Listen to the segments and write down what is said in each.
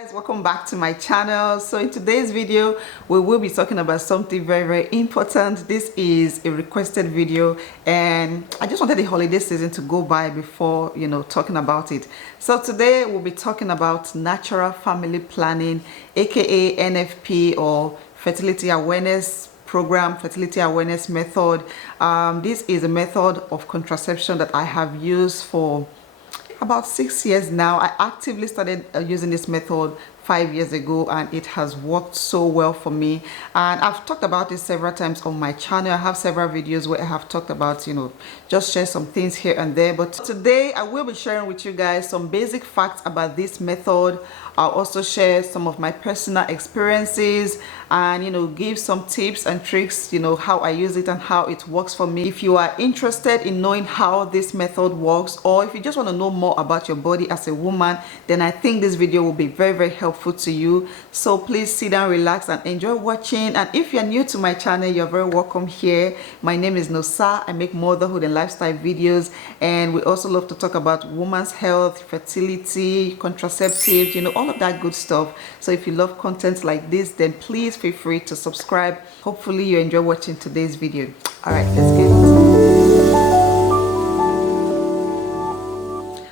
Guys, welcome back to my channel. So in today's video we will be talking about something very important. This is a requested video and I just wanted the holiday season to go by before talking about it. So today we'll be talking about natural family planning, aka NFP, or fertility awareness program, fertility awareness method. This is a method of contraception that I have used for about 6 years now. I actively started using this method 5 years ago and it has worked so well for me, and I've talked about it several times on my channel. I have several videos where I have talked about just share some things here and there, but today I will be sharing with you guys some basic facts about this method. I'll also share some of my personal experiences and give some tips and tricks, how I use it and how it works for me. If you are interested in knowing how this method works, or if you just want to know more about your body as a woman, then I think this video will be very helpful to you. So please sit down, relax and enjoy watching. And if you're new to my channel, you're very welcome here. My name is Nosa. I make motherhood and lifestyle videos, and we also love to talk about women's health, fertility, contraceptives, all of that good stuff. So if you love content like this, then please feel free to subscribe. Hopefully you enjoy watching today's video. All right, let's get into it.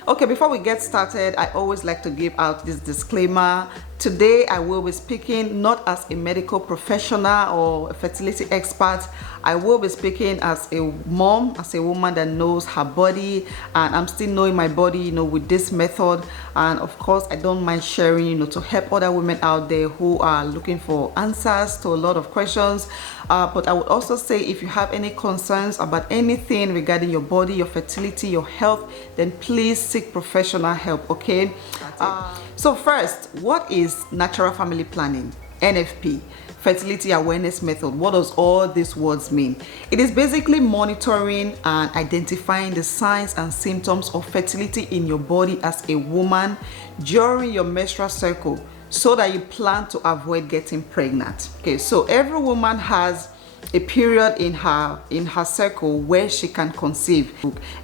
Okay, before we get started, I always like to give out this disclaimer. Today I will be speaking not as a medical professional or a fertility expert. I will be speaking as a mom, as a woman that knows her body, and I'm still knowing my body with this method. And of course I don't mind sharing to help other women out there who are looking for answers to a lot of questions. But I would also say, if you have any concerns about anything regarding your body, your fertility, your health, then please seek professional help. Okay, so first, what is natural family planning, NFP, fertility awareness method? What does all these words mean? It is basically monitoring and identifying the signs and symptoms of fertility in your body as a woman during your menstrual cycle, so that you plan to avoid getting pregnant. Okay, so every woman has a period in her cycle where she can conceive.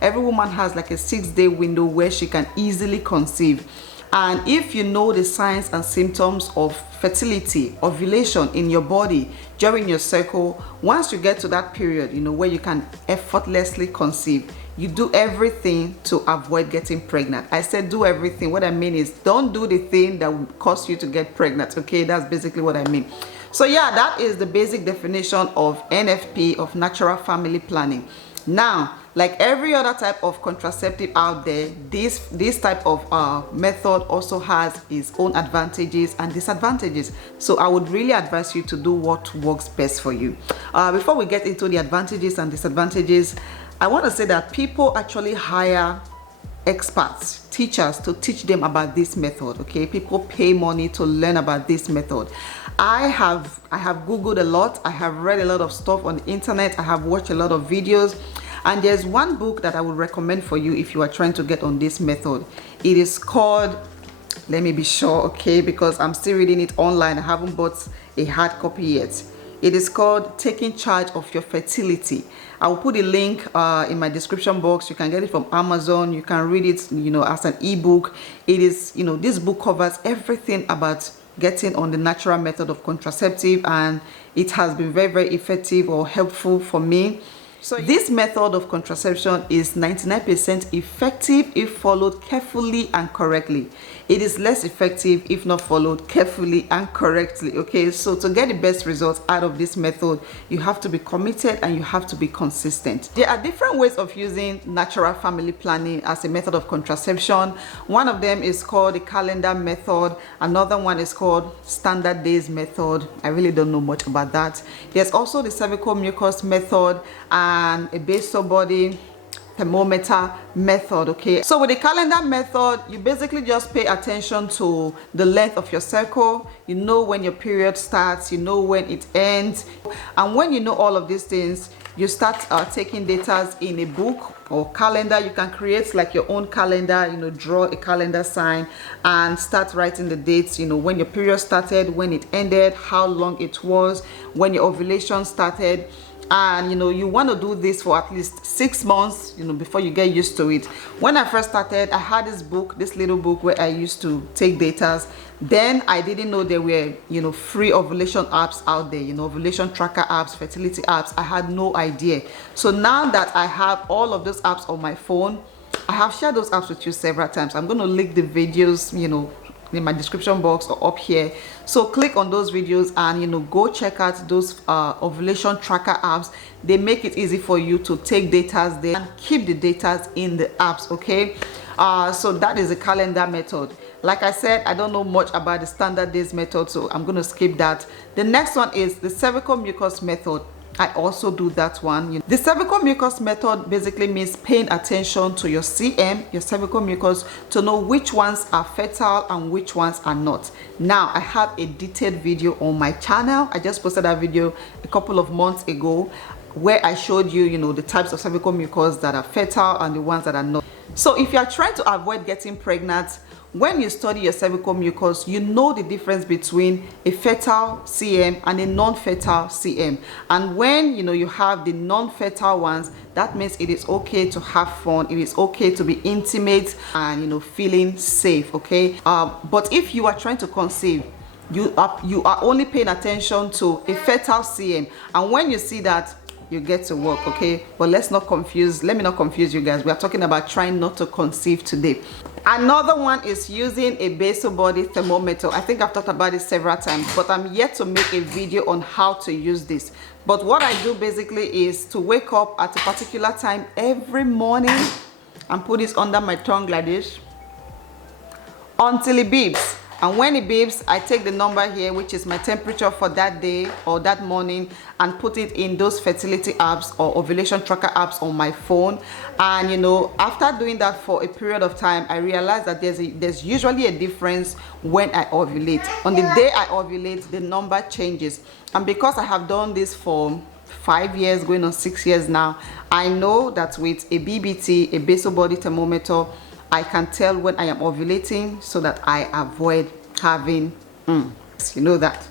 Every woman has like a 6-day window where she can easily conceive. And if you know the signs and symptoms of fertility, ovulation in your body during your cycle, once you get to that period, where you can effortlessly conceive, you do everything to avoid getting pregnant. I said do everything. What I mean is, don't do the thing that will cause you to get pregnant. Okay, that's basically what I mean. So yeah, that is the basic definition of NFP, of natural family planning. Now, like every other type of contraceptive out there, this type of method also has its own advantages and disadvantages. So I would really advise you to do what works best for you. Before we get into the advantages and disadvantages, I want to say that people actually hire experts, teachers, to teach them about this method. Okay, people pay money to learn about this method. I have googled a lot, I have read a lot of stuff on the internet, I have watched a lot of videos, and there's one book that I would recommend for you if you are trying to get on this method. It is called, let me be sure, okay, because I'm still reading it online. I haven't bought a hard copy yet. It is called Taking Charge of Your Fertility. I will put a link in my description box. You can get it from Amazon. You can read it, as an ebook. It is, this book covers everything about getting on the natural method of contraceptive, and it has been very effective or helpful for me. So this method of contraception is 99% effective if followed carefully and correctly. It is less effective if not followed carefully and correctly. Okay, so to get the best results out of this method, you have to be committed and you have to be consistent. There are different ways of using natural family planning as a method of contraception. One of them is called the calendar method. Another one is called standard days method. I really don't know much about that. There's also the cervical mucus method and a basal body thermometer method. Okay, so with the calendar method, you basically just pay attention to the length of your cycle. You know when your period starts, you know when it ends, and when you know all of these things, you start taking data in a book or calendar. You can create like your own calendar, draw a calendar sign and start writing the dates, when your period started, when it ended, how long it was, when your ovulation started. and you want to do this for at least 6 months before you get used to it. When I first started, I had this little book where I used to take datas. Then I didn't know there were free ovulation apps out there, ovulation tracker apps, fertility apps. I had no idea. So now that I have all of those apps on my phone, I have shared those apps with you several times. I'm going to link the videos in my description box or up here, so click on those videos and go check out those ovulation tracker apps. They make it easy for you to take datas there and keep the datas in the apps. Okay, so that is a calendar method. Like I said, I don't know much about the standard days method, so I'm going to skip that. The next one is the cervical mucus method. I also do that one. The cervical mucus method basically means paying attention to your CM, your cervical mucus, to know which ones are fertile and which ones are not. Now, I have a detailed video on my channel. I just posted that video a couple of months ago where I showed you, the types of cervical mucus that are fertile and the ones that are not. So if you are trying to avoid getting pregnant, when you study your cervical mucus, you know the difference between a fertile CM and a non-fertile CM. And when you have the non-fertile ones, that means it is okay to have fun, it is okay to be intimate and feeling safe. Okay, but if you are trying to conceive, you are only paying attention to a fertile CM, and when you see that, you get to work. Okay, but let me not confuse you guys. We are talking about trying not to conceive today. Another one is using a basal body thermometer. I think I've talked about it several times, but I'm yet to make a video on how to use this. But what I do basically is to wake up at a particular time every morning and put this under my tongue like this until it beeps. And when it beeps, I take the number here, which is my temperature for that day or that morning, and put it in those fertility apps or ovulation tracker apps on my phone. And after doing that for a period of time, I realized that there's usually a difference when I ovulate. On the day I ovulate, the number changes. And because I have done this for 5 years, going on 6 years now, I know that with a BBT, a basal body thermometer, I can tell when I am ovulating so that I avoid having that.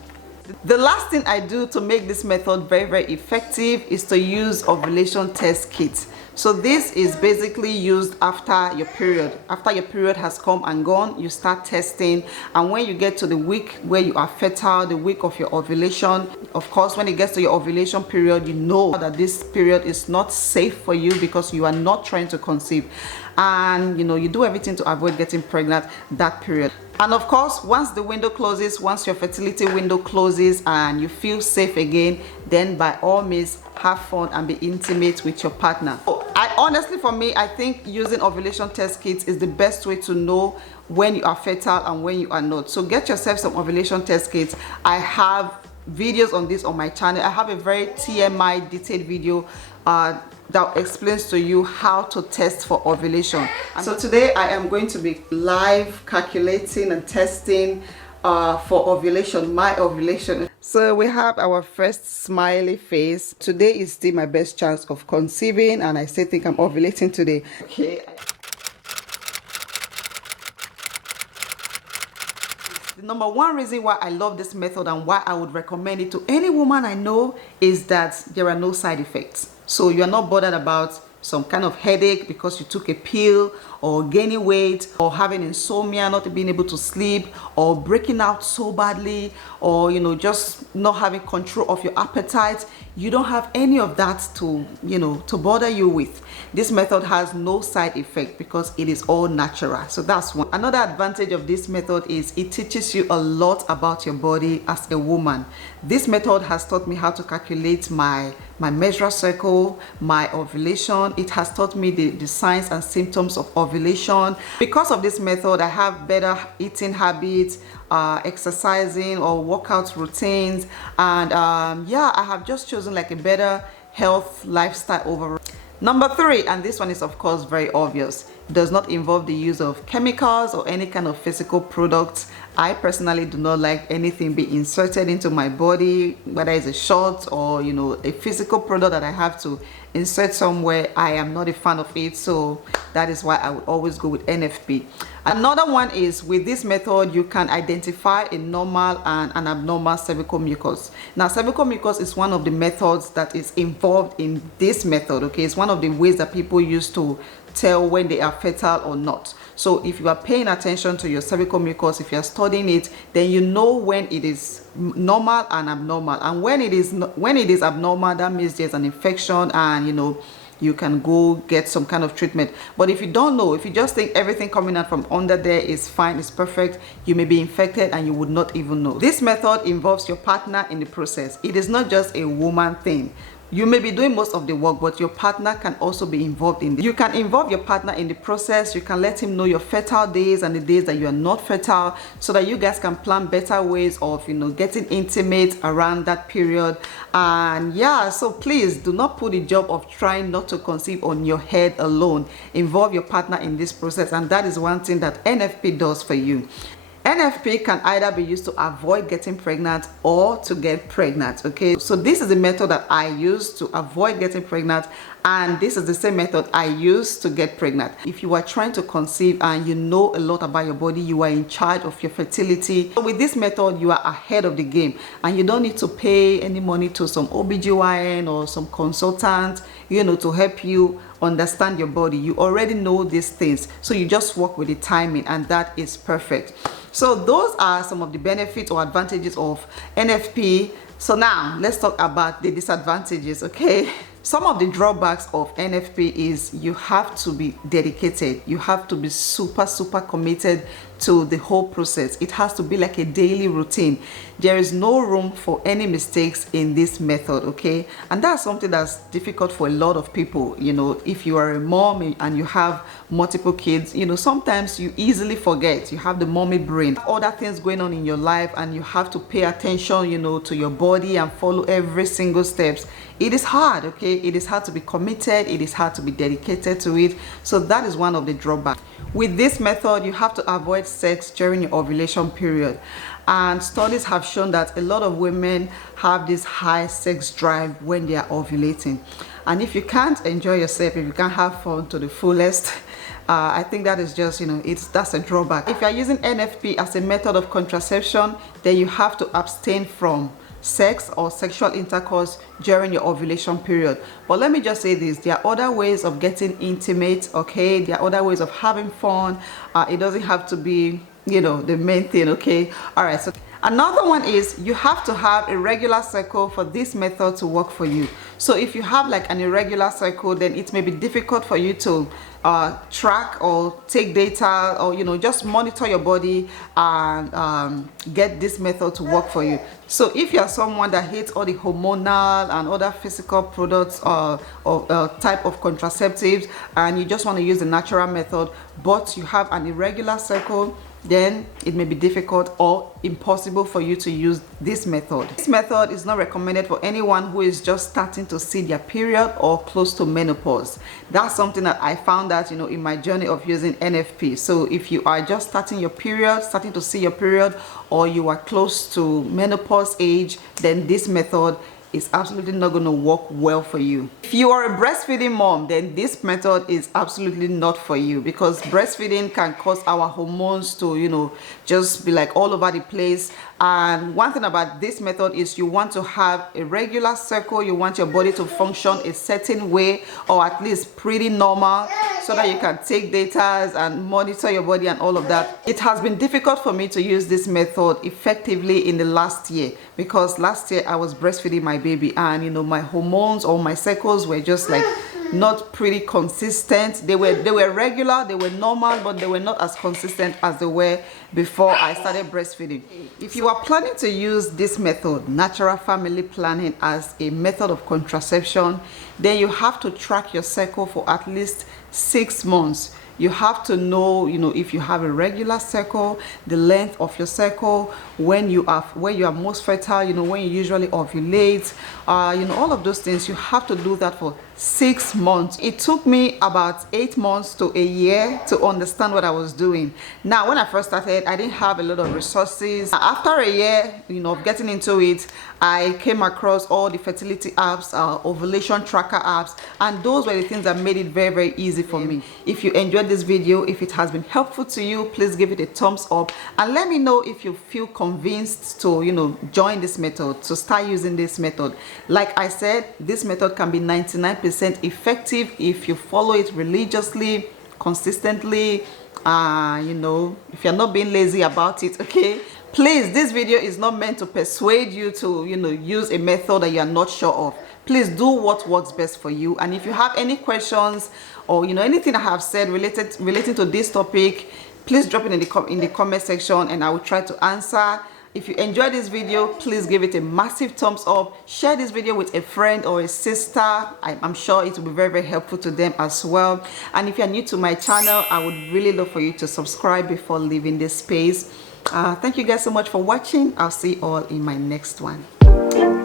The last thing I do to make this method very, very effective is to use ovulation test kits. So this is basically used after your period. After your period has come and gone, you start testing, and when you get to the week where you are fertile, the week of your ovulation, of course when it gets to your ovulation period, you know that this period is not safe for you because you are not trying to conceive, and you do everything to avoid getting pregnant that period. And of course, once the window closes, once your fertility window closes and you feel safe again, then by all means have fun and be intimate with your partner. For me, I think using ovulation test kits is the best way to know when you are fertile and when you are not. So get yourself some ovulation test kits. I have videos on this on my channel. I have a very TMI detailed video that explains to you how to test for ovulation. And so today I am going to be live calculating and testing for ovulation, my ovulation. So we have our first smiley face. Today is still my best chance of conceiving, and I still think I'm ovulating today. Okay. The number one reason why I love this method and why I would recommend it to any woman I know is that there are no side effects. So you're not bothered about some kind of headache because you took a pill, or gaining weight, or having insomnia, not being able to sleep, or breaking out so badly, or just not having control of your appetite. You don't have any of that to bother you with. This method has no side effect because it is all natural. So that's one. Another advantage of this method is it teaches you a lot about your body as a woman. This method has taught me how to calculate my menstrual cycle, my ovulation. It has taught me the signs and symptoms of ovulation. Because of this method, I have better eating habits, exercising or workout routines, and yeah, I have just chosen like a better health lifestyle overall. Number 3, and this one is of course very obvious, does not involve the use of chemicals or any kind of physical products. I personally do not like anything being inserted into my body, whether it's a shot or, you know, a physical product that I have to insert somewhere. I am not a fan of it, so that is why I would always go with NFP. Another one is, with this method you can identify a normal and an abnormal cervical mucus. Now, cervical mucus is one of the methods that is involved in this method. Okay, it's one of the ways that people use to tell when they are fertile or not. So if you are paying attention to your cervical mucus, if you are studying it, then you know when it is normal and abnormal. And when it is abnormal, that means there's an infection, and you know, you can go get some kind of treatment. But if you don't know, if you just think everything coming out from under there is fine, is perfect, you may be infected and you would not even know. This method involves your partner in the process. It is not just a woman thing. You may be doing most of the work, but your partner can also be involved in this. You can involve your partner in the process. You can let him know your fertile days and the days that you are not fertile, so that you guys can plan better ways of, you know, getting intimate around that period. And yeah, so please do not put the job of trying not to conceive on your head alone. Involve your partner in this process, and that is one thing that NFP does for you. NFP can either be used to avoid getting pregnant or to get pregnant. Okay, so this is the method that I use to avoid getting pregnant, and this is the same method I use to get pregnant. If you are trying to conceive and you know a lot about your body, you are in charge of your fertility. So with this method, you are ahead of the game, and you don't need to pay any money to some OBGYN or some consultant, you know, to help you understand your body. You already know these things, so you just work with the timing, and that is perfect. So those are some of the benefits or advantages of NFP. So now let's talk about the disadvantages. Okay, some of the drawbacks of NFP is you have to be dedicated. You have to be super committed to the whole process. It has to be like a daily routine. There is no room for any mistakes in this method. Okay, and that's something that's difficult for a lot of people. You know, if you are a mom and you have multiple kids, you know, sometimes you easily forget. You have the mommy brain, other things going on in your life, and you have to pay attention, you know, to your body and follow every single steps. It is hard. Okay, it is hard to be committed. It is hard to be dedicated to it. So that is one of the drawbacks. With this method, you have to avoid sex during your ovulation period, and studies have shown that a lot of women have this high sex drive when they are ovulating. And if you can't enjoy yourself, if you can't have fun to the fullest, I think that is just, you know, that's a drawback. If you are using NFP as a method of contraception, then you have to abstain from sex or sexual intercourse during your ovulation period. But let me just say this, there are other ways of getting intimate. Okay, there are other ways of having fun. It doesn't have to be, you know, the main thing. Okay, all right. So another one is you have to have a regular cycle for this method to work for you. So if you have like an irregular cycle, then it may be difficult for you to track or take data, or, you know, just monitor your body and get this method to work for you. So if you are someone that hates all the hormonal and other physical products or type of contraceptives, and you just want to use the natural method, but you have an irregular cycle, then it may be difficult or impossible for you to use this method. This method is not recommended for anyone who is just starting to see their period or close to menopause. That's something that I found out, you know, in my journey of using NFP. So if you are just starting your period, starting to see your period, or you are close to menopause age, then this method is absolutely not going to work well for you. If you are a breastfeeding mom, then this method is absolutely not for you, because breastfeeding can cause our hormones to, you know, just be like all over the place. And one thing about this method is you want to have a regular cycle. You want your body to function a certain way, or at least pretty normal, so that you can take data and monitor your body and all of that. It has been difficult for me to use this method effectively in the last year, because last year I was breastfeeding my baby, and, you know, my hormones or my cycles were just like not pretty consistent. They were regular, they were normal, but they were not as consistent as they were before I started breastfeeding. If you are planning to use this method, natural family planning, as a method of contraception, then you have to track your cycle for at least 6 months. You have to know, you know, if you have a regular cycle, the length of your cycle, when you are most fertile, you know, when you usually ovulate, you know, all of those things. You have to do that for 6 months. It took me about 8 months to a year to understand what I was doing. Now, when I first started, I didn't have a lot of resources. After a year, of getting into it, I came across all the fertility apps, ovulation tracker apps, and those were the things that made it very, very easy for me. If you enjoyed this video, if it has been helpful to you, please give it a thumbs up and let me know if you feel convinced to, join this method, to start using this method. Like I said, this method can be 99% effective if you follow it religiously, consistently, if you're not being lazy about it, okay? Please, this video is not meant to persuade you to, use a method that you are not sure of. Please do what works best for you. And if you have any questions or, anything I have said relating to this topic, please drop it in the comment section and I will try to answer. If you enjoyed this video, please give it a massive thumbs up. Share this video with a friend or a sister. I'm sure it will be very, very helpful to them as well. And if you're new to my channel, I would really love for you to subscribe before leaving this space. Thank you guys so much for watching. I'll see you all in my next one.